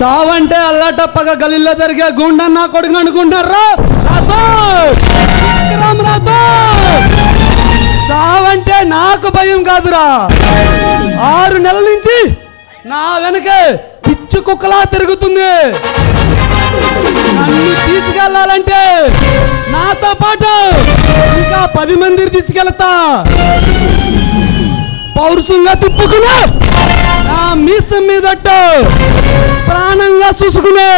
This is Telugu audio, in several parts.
చావంటే అల్లాటప్పగా గలీల్లో జరిగే గుండా నా కొడుకు అనుకుంటున్నారా? చావంటే నాకు భయం కాదురా. 6 నెలల నుంచి నా వెనకే పిచ్చు కుక్కలా తిరుగుతుంది. నన్ను తీసుకెళ్ళాలంటే నాతో పాటు ఇంకా 10 మందిని తీసుకెళ్తా. పౌరుషంగా తిప్పుకునే నా మీసం మీదట్టు, ప్రాణంగా చూసుకునే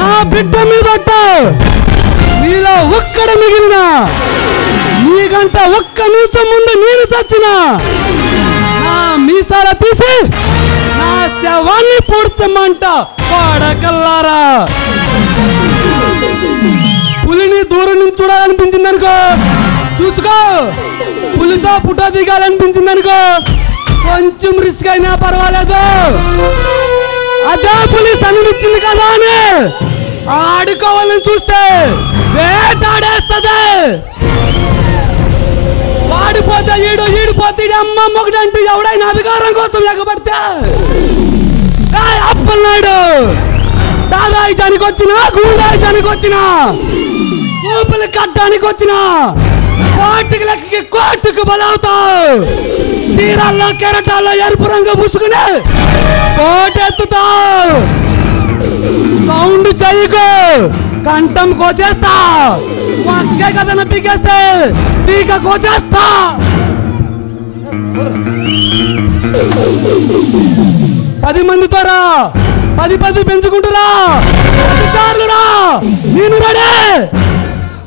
నా బిడ్డ మీదట్టు, నీలో ఒక్కడ మిగిలిన నీకంట ఒక్క నిమిషం ముందు నేను చచ్చిన నా మీసాల తీసి నా శవాన్ని పూడ్చమంట. పడకల్లారా, పులిని దూరం నుంచి చూడాలనిపించింది అనుకో చూసుకో, పులితో పుటో దిగాలనిపించింది అనుకో కొంచెం రిస్క్ అయినా పర్వాలేదు. అదే పులి సన్నిచ్చింది కదా అని ఆడుకోవాలని చూస్తే వేటాడేస్తుంది. వాడిపోతే ఈడిపోతే అమ్మమ్మ ఒకటి అంటూ ఎవడైనా అధికారం కోసం ఎగబడితే అప్పన్నాడు దాదాయిచానికి వచ్చినా, గూడాయిచానికి వచ్చినా, ఊపిలి కట్టడానికి వచ్చినా కోటికి లెక్కకి కోటికి బలవుతావు. తీరాల్లో కెరటాల్లో ఎరుపు రంగు పూసుకుని కోటెత్తుతావు. సౌండ్ చెయ్యకు, కంఠం కోచేస్తా. ఒకే కథను పీకేస్తే పీక కోచేస్తా. 10 మందితో రా, 10 పెంచుకుంటురా, 10 సార్లు రా. నేను రెడీ.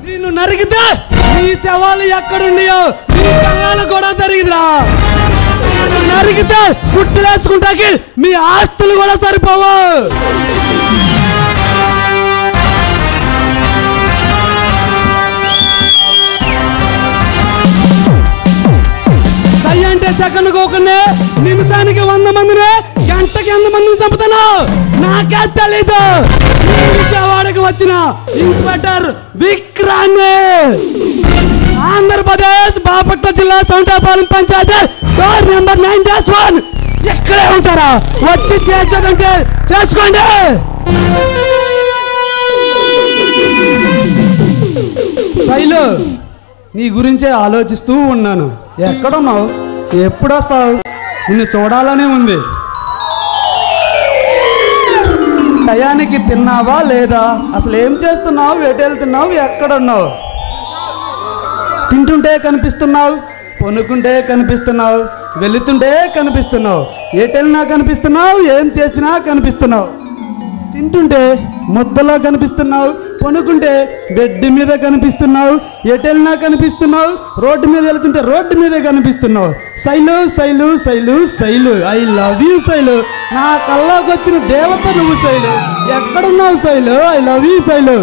నిన్ను నరికితే నీ శవాలు ఎక్కడున్నాయో నీ కళ్ళాలు కూడా జరిగిదిరా. నరికితే పుట్టులేసుకుంటాకి మీ ఆస్తులు కూడా సరిపోవు. సై అంటే సెకండ్కి ఒకనే, నిమిషానికి 100 మందిని, గంటకి 100 మందిని చంపుతాను. నాకే తెలీదు. విజయవాడకి వచ్చిన ఇన్స్పెక్టర్ విక్రాంత్, ఆంధ్రప్రదేశ్ బాపట్ల జిల్లా సౌంటాపాలెం పంచాయతీ డోర్ నెంబర్ 9-1. ఎక్కడే ఉంటారా? వచ్చి చేసేదంటే చేసుకోండి. శైలు, నీ గురించే ఆలోచిస్తూ ఉన్నాను. ఎక్కడున్నావు? ఎప్పుడు వస్తావు? నిన్ను చూడాలనే ఉంది. టయానికి తిన్నావా లేదా? అసలు ఏం చేస్తున్నావు? ఎటు వెళ్తున్నావు? ఎక్కడున్నావు? తింటుంటే కనిపిస్తున్నావు, పొనుకుంటే కనిపిస్తున్నావు, వెళుతుంటే కనిపిస్తున్నావు, ఎటెళ్ళినా కనిపిస్తున్నావు, ఏం చేసినా కనిపిస్తున్నావు. తింటుంటే ముద్దలో కనిపిస్తున్నావు, పొనుకుంటే బెడ్ మీద కనిపిస్తున్నావు, ఎటెళ్ళినా కనిపిస్తున్నావు, రోడ్డు మీద వెళ్తుంటే రోడ్డు మీదే కనిపిస్తున్నావు. Shailu Shailu Shailu Shailu, I love you Shailu. నా కల్లోకి వచ్చిన దేవత నువ్వు శైలు. ఎక్కడున్నావు Shailu? I love you Shailu.